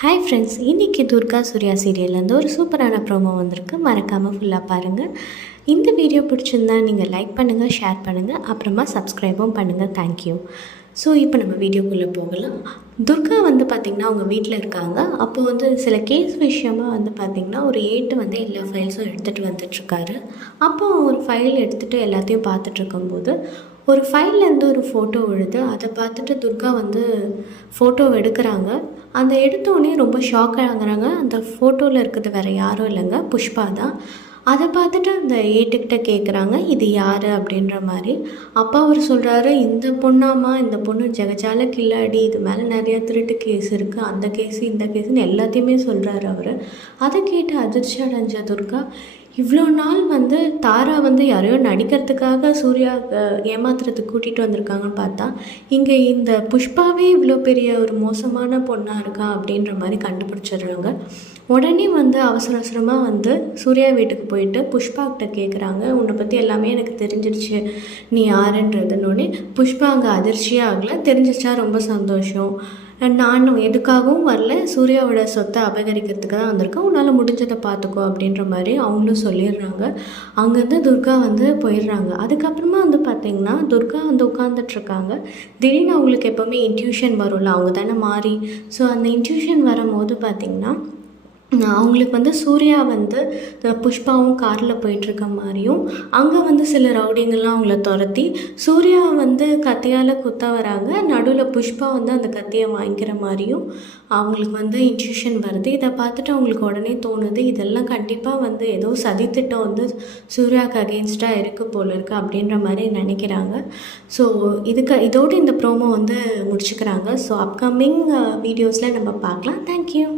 Hi friends, இன்றைக்கி துர்கா சூர்யா சீரியல்லேருந்து ஒரு சூப்பரான ப்ரோமோ வந்திருக்கு. மறக்காமல் ஃபுல்லாக பாருங்கள். இந்த வீடியோ பிடிச்சிருந்தா நீங்கள் லைக் பண்ணுங்கள், ஷேர் பண்ணுங்கள், அப்புறமா சப்ஸ்கிரைபும் பண்ணுங்கள். தேங்க்யூ. ஸோ இப்போ நம்ம வீடியோக்குள்ளே போகலாம். துர்கா பார்த்திங்கன்னா அவங்க வீட்டில் இருக்காங்க. அப்போது சில கேஸ் விஷயமாக பார்த்திங்கன்னா ஒரு ஏட்டு எல்லா ஃபைல்ஸும் எடுத்துகிட்டு வந்துட்டுருக்காரு. அப்போது ஒரு ஃபைல் எடுத்துகிட்டு எல்லாத்தையும் பார்த்துட்ருக்கும்போது ஒரு ஃபைல்லேருந்து ஒரு ஃபோட்டோ விழுது. அதை பார்த்துட்டு துர்கா ஃபோட்டோ எடுக்கிறாங்க. அந்த எடுத்தோடனே ரொம்ப ஷாக் ஆகுறாங்க. அந்த ஃபோட்டோவில் இருக்கிறது வேறு யாரும் இல்லைங்க, புஷ்பா தான். அதை பார்த்துட்டு அந்த ஏட்டுக்கிட்ட கேட்குறாங்க, இது யார் அப்படின்ற மாதிரி. அப்பா அவர் சொல்கிறாரு, இந்த பொண்ணாம்மா, இந்த பொண்ணு ஜெகஜால கில்லாடி, இது மேலே நிறையா திருட்டு கேஸ் இருக்குது, அந்த கேஸு இந்த கேஸுன்னு எல்லாத்தையுமே சொல்கிறாரு அவர். அதை கேட்டு அதிர்ச்சி அடைஞ்ச துர்கா, இவ்வளோ நாள் தாரா யாரையோ நடிக்கிறதுக்காக சூர்யா ஏமாத்துறதுக்கு கூட்டிகிட்டு வந்திருக்காங்கன்னு பார்த்தா, இங்கே இந்த புஷ்பாவே இவ்வளோ பெரிய ஒரு மோசமான பொண்ணாக இருக்கா அப்படின்ற மாதிரி கண்டுபிடிச்சிடுறாங்க. உடனே அவசர அவசரமாக சூர்யா வீட்டுக்கு போயிட்டு புஷ்பாக்கிட்ட கேட்குறாங்க, உன்னை பற்றி எல்லாமே எனக்கு தெரிஞ்சிடுச்சு, நீ யாருன்றதுன்னொடனே புஷ்பா அங்கே அதிர்ச்சியாக ஆகலை. தெரிஞ்சிச்சா ரொம்ப சந்தோஷம், நான் எதுக்காகவும் வரல, சூர்யாவோட சொத்தை அபகரிக்கிறதுக்கு தான் வந்திருக்கேன், உன்னால் முடிஞ்சதை பார்த்துக்கோ அப்படின்ற மாதிரி அவங்களும் சொல்லிடுறாங்க. அங்கேருந்து துர்கா போயிடுறாங்க. அதுக்கப்புறமா பார்த்திங்கன்னா துர்கா உட்காந்துட்ருக்காங்க. திடீர்னு அவங்களுக்கு எப்போவுமே இன்ட்யூஷன் வரும்ல, அவங்க தானே மாறி. ஸோ அந்த இன்ட்யூஷன் வரும்போது பார்த்திங்கன்னா அவங்களுக்கு சூர்யா புஷ்பாவும் காரில் போயிட்டுருக்க மாதிரியும், அங்கே சில ரவுடிங்கெல்லாம் அவங்கள துரத்தி சூர்யா கத்தியால் குத்த வராங்க. நடுவில் புஷ்பா அந்த கத்தியை வாங்கிக்கிற மாதிரியும் அவங்களுக்கு இன்ட்யூஷன் வருது. இதை பார்த்துட்டு அவங்களுக்கு உடனே தோணுது, இதெல்லாம் கண்டிப்பாக ஏதோ சதித்திட்டம் சூர்யாவுக்கு அகெயின்ஸ்டாக இருக்குது போல இருக்குது அப்படின்ற மாதிரி நினைக்கிறாங்க. ஸோ இதோடு இந்த ப்ரோமோ முடிச்சுக்கிறாங்க. ஸோ அப்கமிங் வீடியோஸில் நம்ம பார்க்கலாம். தேங்க்யூ.